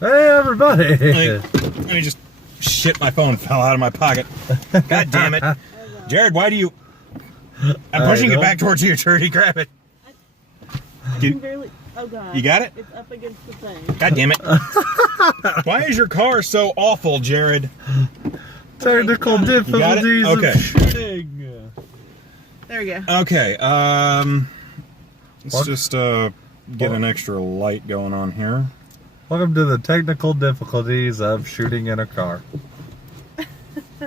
Hey, everybody! Let me just shit. My phone fell out of my pocket. God damn it, Jared! Why do you? I'm pushing it back towards you, Trudy. Grab it. Oh God! You got it? It's up against the thing. God damn it! Why is your car so awful, Jared? Technical difficulties Okay. of shooting. There we go. Okay. Let's just get an extra light going on here. Welcome to the technical difficulties of shooting in a car.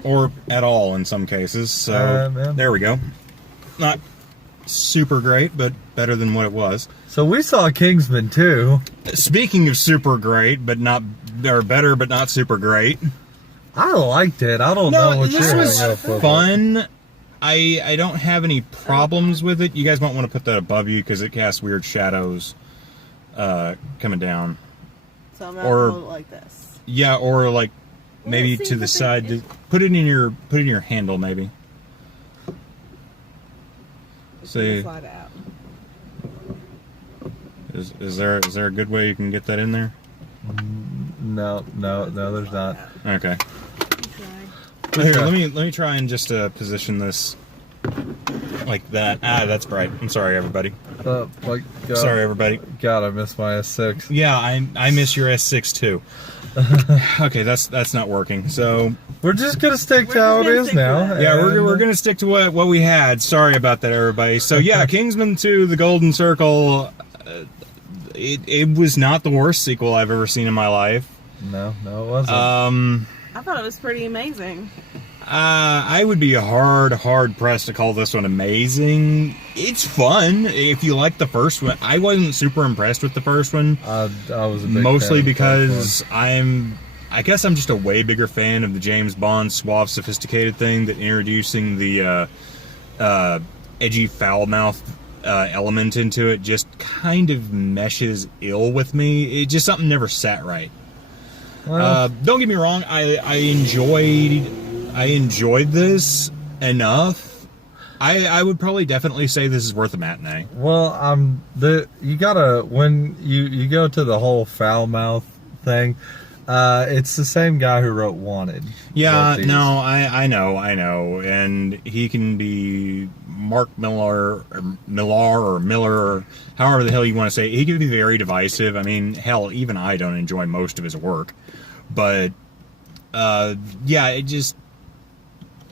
Or at all in some cases. So there we go. Not super great, but better than what it was. So we saw Kingsman too. Speaking of super great, but not, or better, but not super great. I liked it. I don't know what this you're was hanging up with. fun. I don't have any problems with it. You guys might want to put that above you because it casts weird shadows coming down. So I'm gonna hold it like this. Yeah, or like maybe to the side. Put it in your handle, maybe. See, Slide out. is there a good way you can get that in there? No, there's not. Okay. Here, let me try and just position this like that. Ah, that's bright. I'm sorry, everybody. Sorry, everybody. God, I miss my S6. Yeah, I miss your S6 too. Okay, that's not working. So we're just gonna stick to how it is now. Yeah, we're gonna stick to what we had. Sorry about that, everybody. So yeah, Kingsman 2: The Golden Circle. It was not the worst sequel I've ever seen in my life. No, it wasn't. I thought it was pretty amazing. I would be hard pressed to call this one amazing. It's fun if you like the first one. I wasn't super impressed with the first one. I was a big mostly fan because I guess I'm just a way bigger fan of the James Bond suave, sophisticated thing that introducing the edgy foul mouth element into it just kind of meshes ill with me. It just something never sat right. Well, don't get me wrong. I enjoyed this enough. I would probably definitely say this is worth a matinee. Well, you gotta, when you go to the whole foul mouth thing, it's the same guy who wrote Wanted. Yeah, no, I know, and he can be Mark Millar or Miller, or however the hell you want to say it. He can be very divisive. I mean, hell, even I don't enjoy most of his work, but yeah, it just.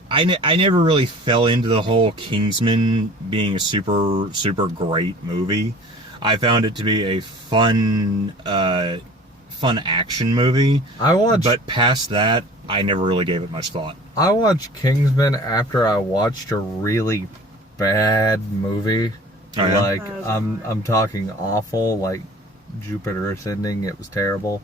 I never really fell into the whole Kingsman being a super great movie. I found it to be a fun action movie. But past that, I never really gave it much thought. I watched Kingsman after I watched a really bad movie. Oh, yeah? Like I'm talking awful, like Jupiter Ascending. It was terrible.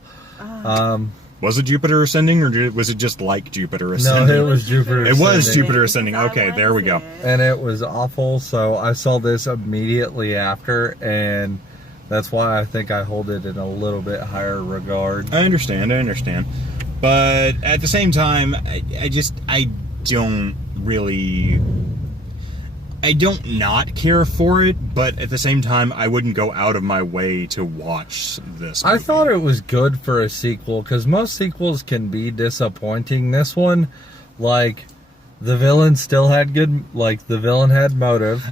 Was it Jupiter Ascending, or was it just like Jupiter Ascending? No, it was Jupiter Ascending. It was Jupiter Ascending. Okay, there we go. And it was awful, so I saw this immediately after, and that's why I think I hold it in a little bit higher regard. I understand. But at the same time, I don't not care for it, but at the same time, I wouldn't go out of my way to watch this movie. I thought it was good for a sequel, because most sequels can be disappointing. This one, like, the villain still had the villain had motive.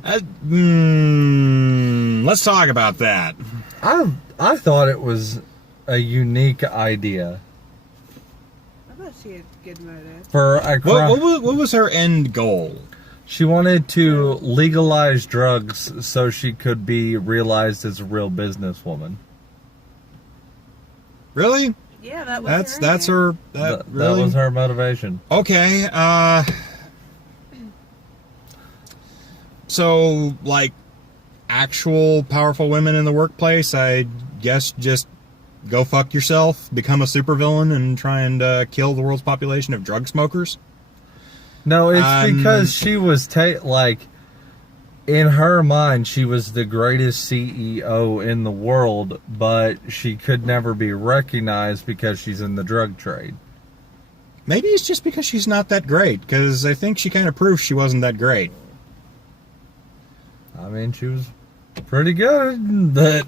Let's talk about that. I thought it was a unique idea. I thought she had good motive. For a crime. What was her end goal? She wanted to legalize drugs so she could be realized as a real businesswoman. Really? Yeah, that was That was her motivation. Okay. So, like, actual powerful women in the workplace, I guess just go fuck yourself, become a supervillain, and try and kill the world's population of drug smokers? No, it's because she was, in her mind, she was the greatest CEO in the world, but she could never be recognized because she's in the drug trade. Maybe it's just because she's not that great, because I think she kind of proved she wasn't that great. I mean, she was pretty good, but...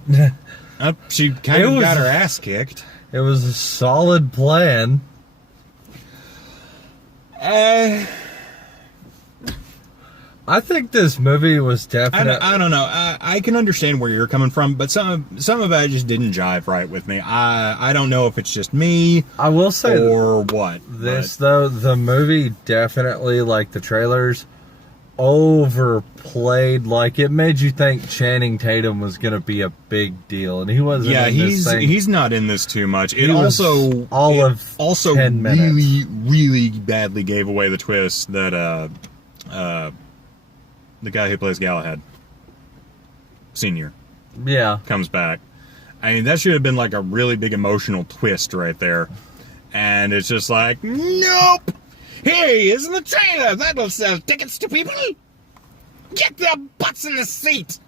She kind of got her ass kicked. It was a solid plan. I think this movie was definitely... I don't know. I can understand where you're coming from, but some of it just didn't jive right with me. I don't know if it's just me. I will say... Or what. Though, the movie definitely, like the trailers, overplayed. Like, it made you think Channing Tatum was going to be a big deal, and he wasn't. Yeah, in this thing. he's not in this too much. It He was also 10 minutes. really badly gave away the twist that the guy who plays Galahad, Senior, comes back. I mean, that should have been like a really big emotional twist right there, and it's just like, nope. Here he is in the trailer. That'll sell tickets to people. Get their butts in the seat.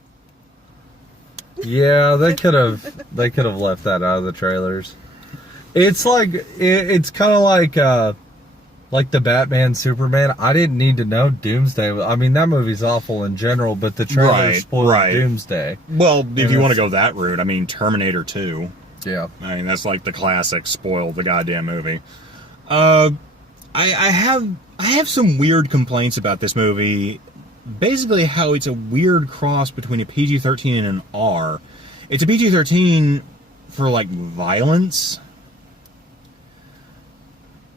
Yeah, they could have left that out of the trailers. It's like it's kind of like the Batman Superman. I didn't need to know Doomsday. I mean, that movie's awful in general, but the trailer spoiled Doomsday. Well, if you want to go that route, I mean, Terminator 2. Yeah. I mean, that's like the classic spoil the goddamn movie. I have some weird complaints about this movie. Basically, how it's a weird cross between a PG-13 and an R. It's a PG-13 for like violence.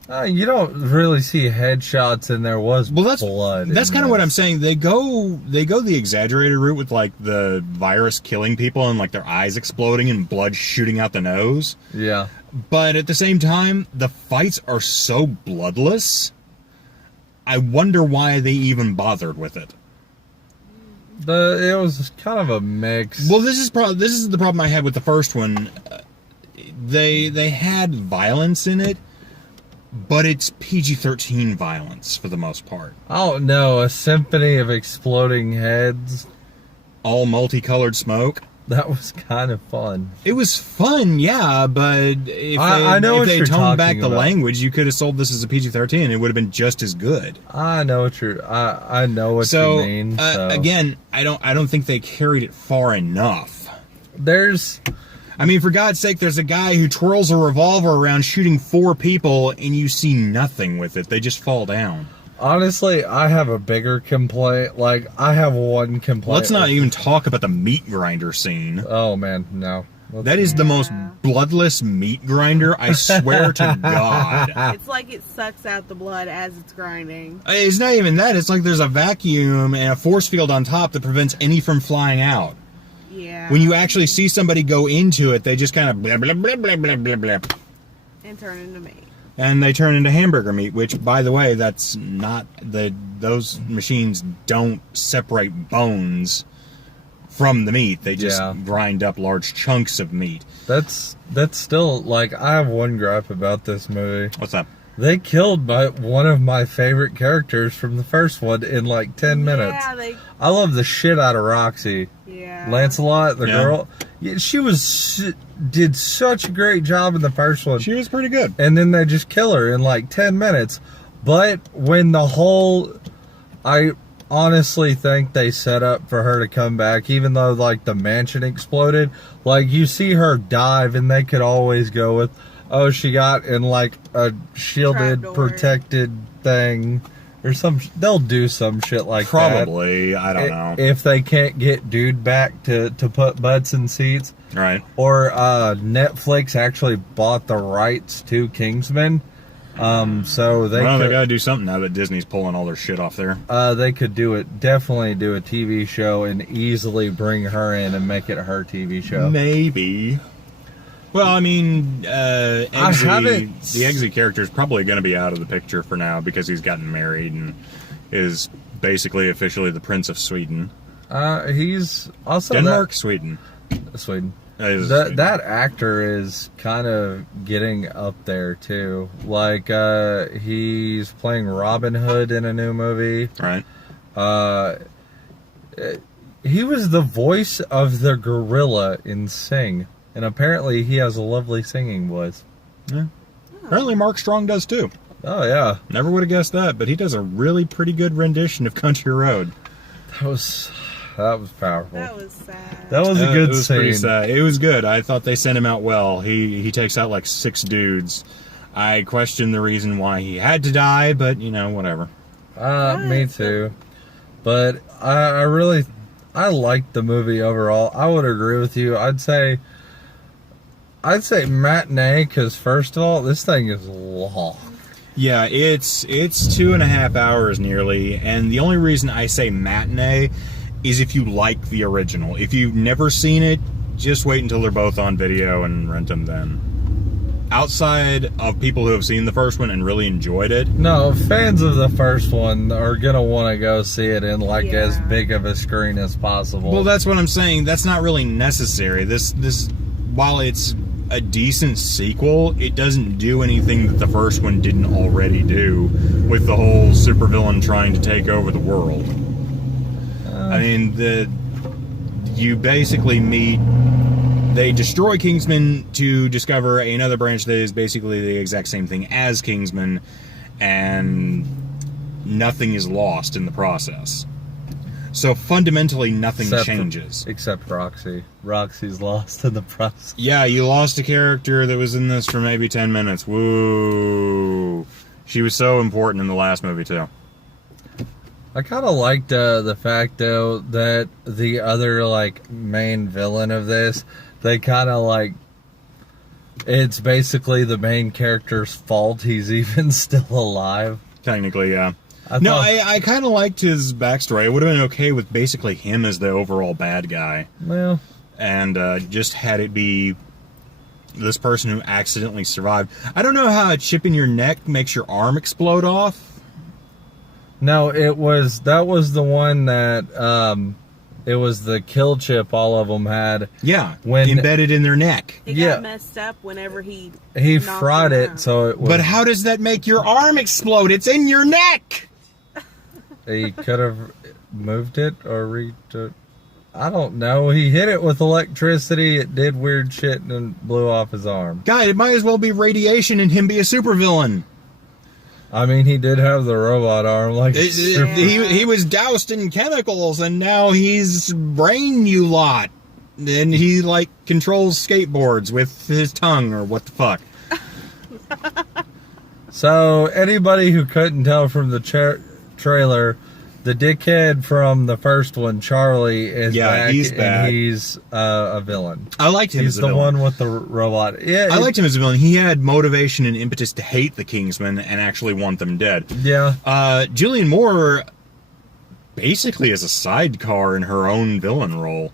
You don't really see headshots, and there was blood. That's kind of what I'm saying. They go the exaggerated route with like the virus killing people and like their eyes exploding and blood shooting out the nose. Yeah. But at the same time, the fights are so bloodless. I wonder why they even bothered with it. It was kind of a mix. Well, this is the problem I had with the first one. They had violence in it, but it's PG-13 violence for the most part. Oh no, a symphony of exploding heads. All multicolored smoke. That was kind of fun. It was fun, yeah, but if they toned back the language, you could have sold this as a PG-13 and it would have been just as good. I know what you mean. Again, I don't think they carried it far enough. I mean, for God's sake, there's a guy who twirls a revolver around shooting 4 people and you see nothing with it. They just fall down. Honestly, I have a bigger complaint. Like, I have one complaint. Let's not even talk about the meat grinder scene. Oh, man, no. That is the most bloodless meat grinder, I swear to God. It's like it sucks out the blood as it's grinding. It's not even that. It's like there's a vacuum and a force field on top that prevents any from flying out. Yeah. When you actually see somebody go into it, they just kind of blah, blah, blah, blah, blah, blah, blah. And turn into meat. And they turn into hamburger meat, which, by the way, that's not... Those machines don't separate bones from the meat. They just grind up large chunks of meat. That's still... Like, I have one gripe about this movie. What's that? They killed one of my favorite characters from the first one in like 10 minutes. Yeah, I love the shit out of Roxy. Yeah. Lancelot, the girl. Yeah, she did such a great job in the first one. She was pretty good. And then they just kill her in like 10 minutes. But when I honestly think they set up for her to come back, even though like the mansion exploded. Like, you see her dive and they could always go with, oh, she got in like a shielded, protected thing or they'll do some shit like Probably, that. I don't know. If they can't get dude back to put butts in seats. Right. Or Netflix actually bought the rights to Kingsman. So they gotta do something now that Disney's pulling all their shit off there. They could definitely do a TV show and easily bring her in and make it her TV show. Maybe. Well, I mean, the Eggsy character is probably going to be out of the picture for now because he's gotten married and is basically officially the Prince of Sweden. He's also Denmark, Sweden. Sweden. Sweden. That actor is kind of getting up there too. Like, he's playing Robin Hood in a new movie. Right. He was the voice of the gorilla in Sing. And apparently he has a lovely singing voice. Yeah. Apparently Mark Strong does too. Oh, yeah. Never would have guessed that, but he does a really pretty good rendition of Country Road. that was powerful. That was sad. That was a good it was scene. Pretty sad. It was good. I thought they sent him out well. He takes out like 6 dudes. I question the reason why he had to die, but whatever. Me too. But I really liked the movie overall. I would agree with you. I'd say matinee, because first of all, this thing is long. Yeah, it's 2.5 hours nearly, and the only reason I say matinee is if you like the original. If you've never seen it, just wait until they're both on video and rent them then. Outside of people who have seen the first one and really enjoyed it. No, fans of the first one are gonna want to go see it in as big of a screen as possible. Well, that's what I'm saying. That's not really necessary. This while it's a decent sequel, it doesn't do anything that the first one didn't already do with the whole supervillain trying to take over the world. I mean, you basically meet... They destroy Kingsman to discover another branch that is basically the exact same thing as Kingsman, and nothing is lost in the process. So fundamentally, nothing changes. Except Roxy. Roxy's lost in the process. Yeah, you lost a character that was in this for maybe 10 minutes. Woo! She was so important in the last movie, too. I kind of liked the fact, though, that the other, main villain of this... They kind of it's basically the main character's fault he's even still alive. Technically, yeah. I kind of liked his backstory. I would have been okay with basically him as the overall bad guy. Well. And just had it be this person who accidentally survived. I don't know how a chip in your neck makes your arm explode off. No, that was the one that, it was the kill chip all of them had. Yeah, embedded in their neck. It got messed up whenever he fried it, so it was... But how does that make your arm explode? It's in your neck! He could have moved it or I don't know. He hit it with electricity, it did weird shit, and blew off his arm. God, it might as well be radiation and him be a supervillain. I mean, he did have the robot arm. He was doused in chemicals, and now he's brain-you-lot. And he, controls skateboards with his tongue, or what the fuck. So, anybody who couldn't tell from the trailer, the dickhead from the first one, Charlie, is back. He's back. And he's a villain. I liked him as a villain. He's the one with the robot. Yeah, I liked him as a villain. He had motivation and impetus to hate the Kingsmen and actually want them dead. Yeah. Julianne Moore basically is a sidecar in her own villain role.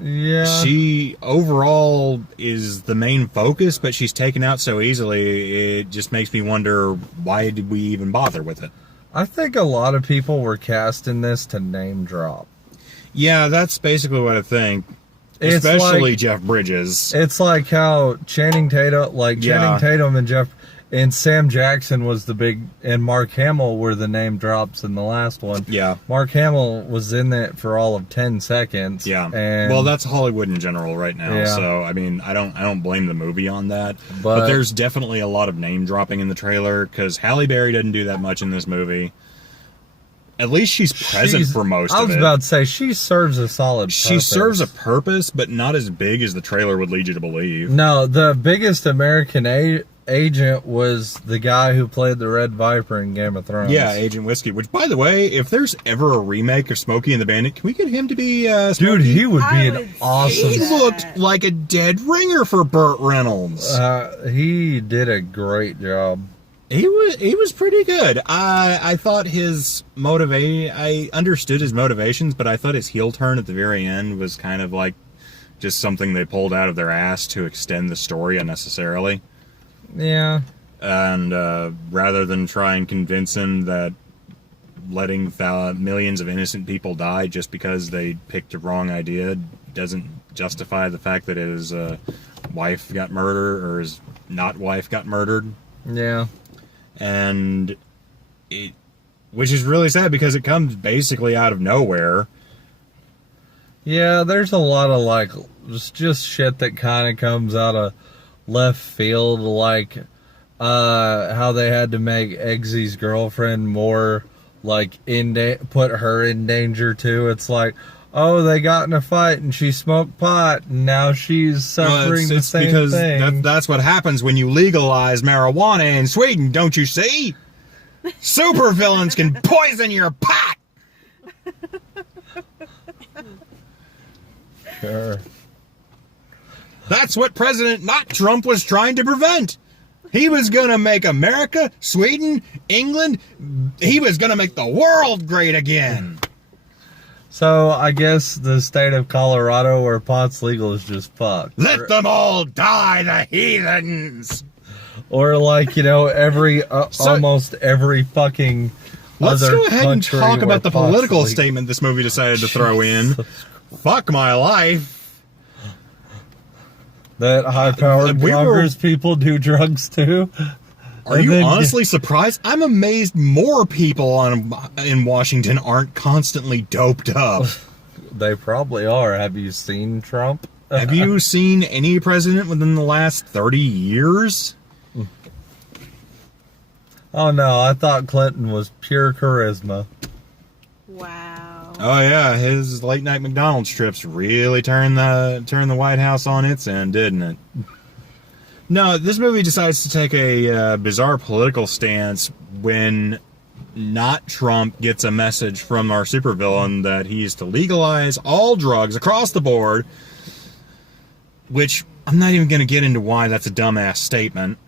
Yeah. She overall is the main focus, but she's taken out so easily, it just makes me wonder, why did we even bother with it? I think a lot of people were casting this to name drop. Yeah, that's basically what I think. Especially Jeff Bridges. It's like how Channing Tatum, Channing Tatum and Sam Jackson was the big, and Mark Hamill were the name drops in the last one. Yeah. Mark Hamill was in it for all of 10 seconds. Yeah. And well, that's Hollywood in general right now. Yeah. So, I mean, I don't blame the movie on that. But there's definitely a lot of name dropping in the trailer, because Halle Berry doesn't do that much in this movie. At least she's present for most of it. I was about to say, she serves a solid purpose. She serves a purpose, but not as big as the trailer would lead you to believe. No, the biggest American agent was the guy who played the Red Viper in Game of Thrones. Yeah, Agent Whiskey. Which, by the way, if there's ever a remake of Smokey and the Bandit, can we get him to be Smokey? Dude, he would be an awesome... He looked like a dead ringer for Burt Reynolds. He did a great job. He was pretty good. I thought his I understood his motivations, but I thought his heel turn at the very end was kind of like just something they pulled out of their ass to extend the story unnecessarily. Yeah. And rather than try and convince him that letting millions of innocent people die just because they picked a wrong idea doesn't justify the fact that his wife got murdered, or his not wife got murdered. Yeah. And which is really sad because it comes basically out of nowhere. Yeah, there's a lot of just shit that kind of comes out of left field, how they had to make Eggsy's girlfriend more put her in danger too. It's like, oh, they got in a fight and she smoked pot and now she's suffering the same because thing. that's what happens when you legalize marijuana in Sweden, don't you see? Supervillains can poison your pot! Sure. That's what not Trump, was trying to prevent. He was going to make America, Sweden, England, he was going to make the world great again. So I guess the state of Colorado where pot's legal is just fucked. Let them all die, the heathens! Or like, almost every fucking Let's other go ahead and country talk where about the pot's political legal. statement this movie decided to throw in. Fuck my life. That high-powered Congress people do drugs too. Are you honestly surprised? I'm amazed more people in Washington aren't constantly doped up. They probably are. Have you seen Trump? Have you seen any president within the last 30 years? Oh no, I thought Clinton was pure charisma. Wow. Oh yeah, his late night McDonald's trips really turned the White House on its end, didn't it? No, this movie decides to take a bizarre political stance when not Trump gets a message from our supervillain that he is to legalize all drugs across the board, which I'm not even going to get into why that's a dumbass statement.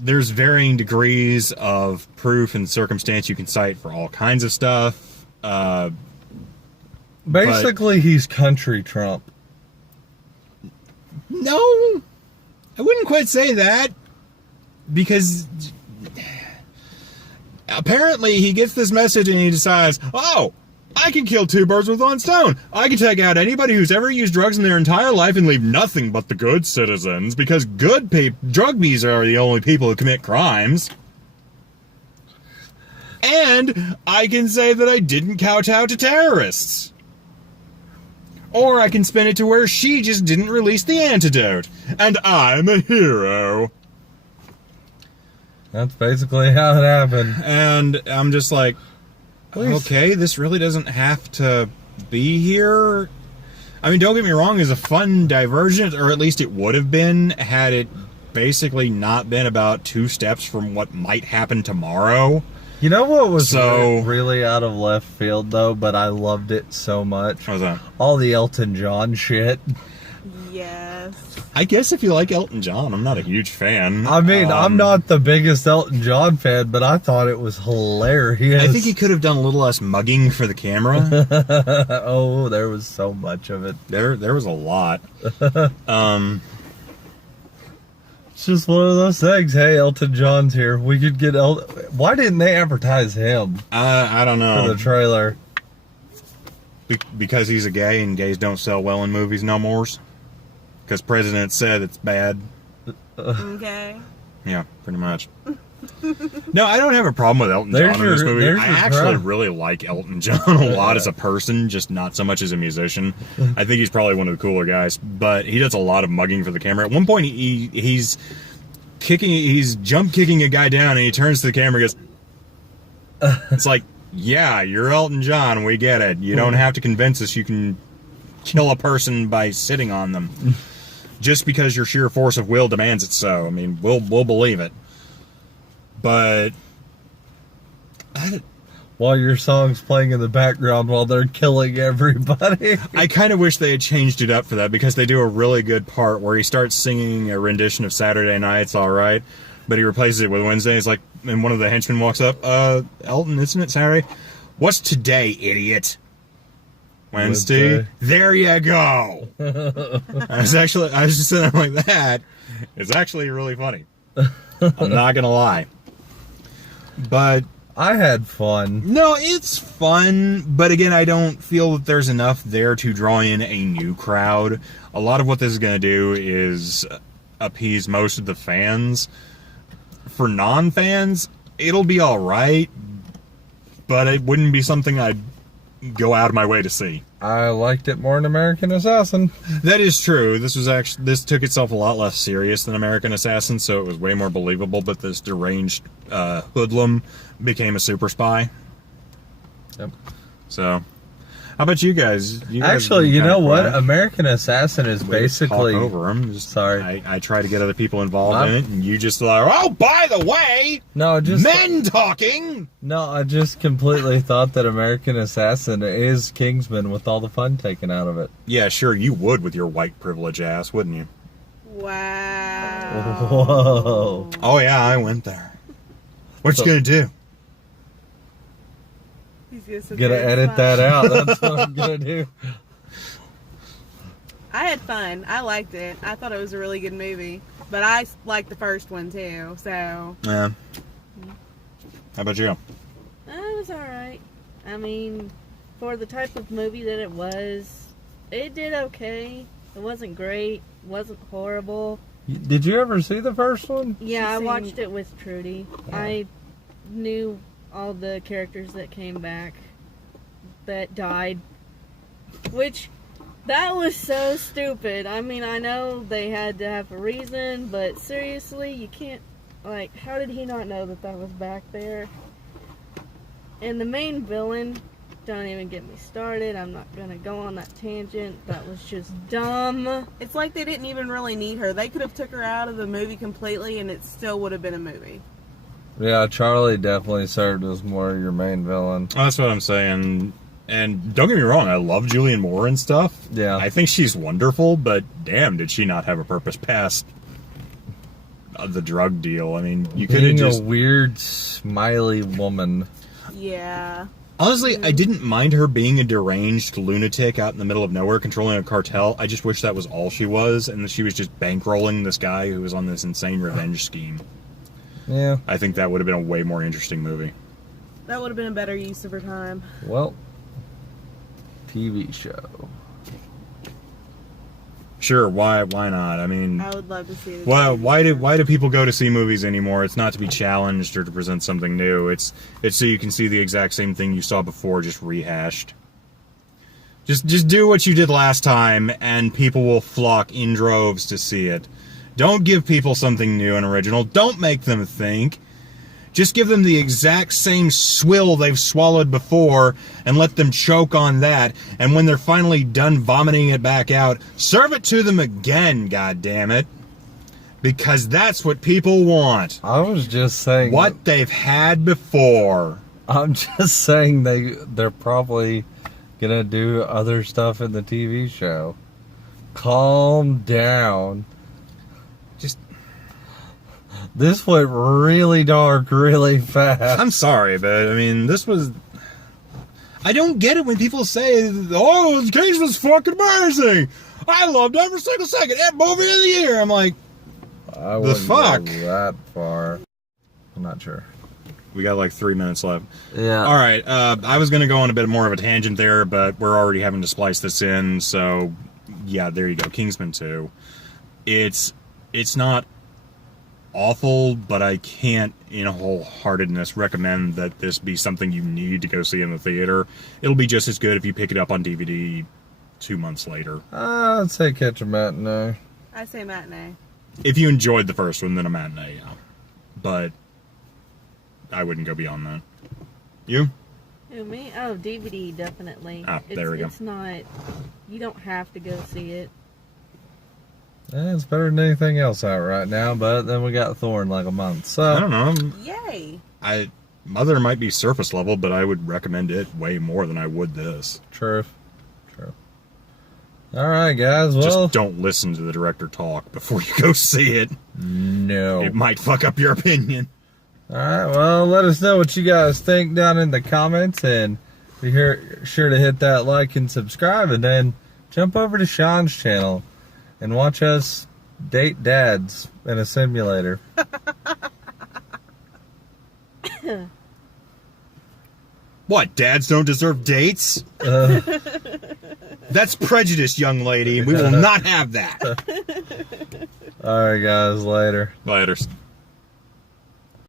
There's varying degrees of proof and circumstance you can cite for all kinds of stuff. Basically, he's country Trump. No, I wouldn't quite say that, because apparently he gets this message and he decides, oh, I can kill two birds with one stone. I can take out anybody who's ever used drugs in their entire life and leave nothing but the good citizens, because druggies are the only people who commit crimes. And I can say that I didn't kowtow to terrorists. Or I can spin it to where she just didn't release the antidote. And I'm a hero. That's basically how it happened. And I'm just like, okay, this really doesn't have to be here. I mean, don't get me wrong, it's a fun divergent, or at least it would have been had it basically not been about 2 steps from what might happen tomorrow. You know what was really out of left field, though, but I loved it so much? What was that? All the Elton John shit. Yes. I guess if you like Elton John, I'm not a huge fan. I mean, I'm not the biggest Elton John fan, but I thought it was hilarious. I think he could have done a little less mugging for the camera. Oh, there was so much of it. There was a lot. It's just one of those things. Hey, Elton John's here. We could get Why didn't they advertise him? I don't know. For the trailer. Because he's a gay and gays don't sell well in movies no more. Because President said it's bad. Okay. Yeah, pretty much. No, I don't have a problem with Elton John in this movie. I actually really like Elton John a lot as a person, just not so much as a musician. I think he's probably one of the cooler guys, but he does a lot of mugging for the camera. At one point, he's jump kicking a guy down, and he turns to the camera and goes, it's like, yeah, you're Elton John, we get it. You don't have to convince us you can kill a person by sitting on them. Just because your sheer force of will demands it so. I mean, we'll believe it. But while your song's playing in the background while they're killing everybody. I kind of wish they had changed it up for that, because they do a really good part where he starts singing a rendition of Saturday Night's All Right, but he replaces it with Wednesday. It's like, and one of the henchmen walks up, Elton, isn't it Saturday? What's today, idiot? Wednesday. There you go. I was just sitting there like that. It's actually really funny. I'm not gonna lie. But I had fun. No, it's fun, but again, I don't feel that there's enough there to draw in a new crowd. A lot of what this is going to do is appease most of the fans. For non-fans, it'll be alright, but it wouldn't be something I'd go out of my way to see. I liked it more than American Assassin. That is true. This took itself a lot less serious than American Assassin, so it was way more believable, but this deranged hoodlum became a super spy. Yep. So, How about you guys? Actually, you know what? American Assassin is basically... Talk over them. Sorry. I try to get other people involved in it, and you just like, oh, by the way, no, just men talking. No, I just completely thought that American Assassin is Kingsman with all the fun taken out of it. Yeah, sure, you would with your white privilege ass, wouldn't you? Wow. Whoa. Oh yeah, I went there. What you gonna do? He's gonna edit that out. That's what I'm gonna do. I had fun. I liked it. I thought it was a really good movie. But I liked the first one too, so. Yeah. How about you? It was alright. I mean, for the type of movie that it did okay. It wasn't great. Wasn't horrible. Did you ever see the first one? Yeah, I watched it with Trudy. Yeah. I knew all the characters that came back that died. Which, that was so stupid. I mean, I know they had to have a reason, but seriously, you can't, like, how did he not know that that was back there? And the main villain, don't even get me started. I'm not gonna go on that tangent. That was just dumb. It's like they didn't even really need her. They could have took her out of the movie completely and it still would have been a movie. Yeah, Charlie definitely served as more your main villain. Oh, that's what I'm saying. And don't get me wrong, I love Julianne Moore and stuff. Yeah. I think she's wonderful, but damn, did she not have a purpose past the drug deal? I mean, you could have Being just... a weird, smiley woman. Yeah. Honestly, I didn't mind her being a deranged lunatic out in the middle of nowhere controlling a cartel. I just wish that was all she was, and that she was just bankrolling this guy who was on this insane revenge scheme. Yeah. I think that would have been a way more interesting movie. That would have been a better use of her time. Well, TV show. Sure, why not? I mean, I would love to see it. why do people go to see movies anymore? It's not to be challenged or to present something new. It's so you can see the exact same thing you saw before, just rehashed. Just do what you did last time, and people will flock in droves to see it. Don't give people something new and original. Don't make them think. Just give them the exact same swill they've swallowed before and let them choke on that. And when they're finally done vomiting it back out, serve it to them again, goddammit. Because that's what people want. I was just saying... What they've had before. I'm just saying they're probably gonna do other stuff in the TV show. Calm down. This went really dark really fast. I'm sorry, but I mean, this was... I don't get it when people say, oh, this case was fucking amazing. I loved every single second. That movie of the year. I'm like, I the fuck? go that far. I'm not sure. We got like 3 minutes left. Yeah. All right. I was going to go on a bit more of a tangent there, but we're already having to splice this in. So, yeah, there you go. Kingsman 2. It's not awful, but I can't in wholeheartedness recommend that this be something you need to go see in the theater. It'll be just as good if you pick it up on DVD 2 months later. I'd say catch a matinee. I say matinee. If you enjoyed the first one, then a matinee, yeah. But I wouldn't go beyond that. You? Who, me? Oh, DVD, definitely. Ah, there we go. It's not... You don't have to go see it. Yeah, it's better than anything else out right now, but then we got Thor in like a month, so... I don't know. Yay! Mother might be surface level, but I would recommend it way more than I would this. True. Alright, guys, well... Just don't listen to the director talk before you go see it. No. It might fuck up your opinion. Alright, well, let us know what you guys think down in the comments, and be sure to hit that like and subscribe, and then jump over to Sean's channel and watch us date dads in a simulator. What, dads don't deserve dates? That's prejudice, young lady. We will not have that. Alright, guys, later. Later.